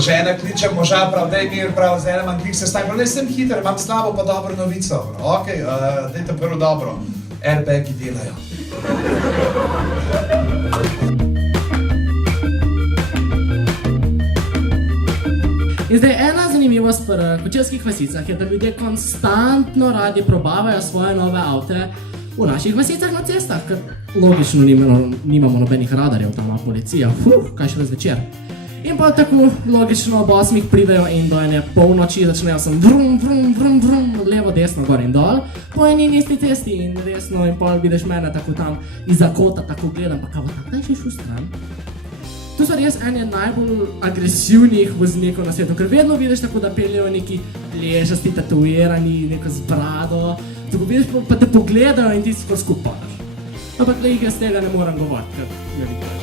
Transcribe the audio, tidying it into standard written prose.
Žena kliče moža, prav, daj mir, prav, z enem glih se staj, prav, sem hiter, imam slabo pa dobro novico. Ok, dajte prvo dobro. Airbagi delajo. In zdaj ena zanimivost pri kočevskih vasicah je, da ljudje konstantno radi probavajo svoje nove avte v naših vasicah na cestah, ker logično nimamo nobenih radarjev, tam ima policija, kaj še zvečer. In pa tako logično ob 8 pridejo in do ene polnoči začnejo sem vrum, vrum, vrum, vrum, levo, desno, gor in dol, po eni in isti cesti in resno in pol vidiš mene tako tam izza kota, tako gledam, pa kao tam, daj še šel stran. Tu so res eni najbolj agresivnih voznikov na svetu, ker vedno vidiš tako, da peljejo neki ležasti, tatuirani, neko z brado, tako vidiš, pa te pogledajo in ti skoro skupaj padaš. Ampak jaz tega ne moram govoriti, ker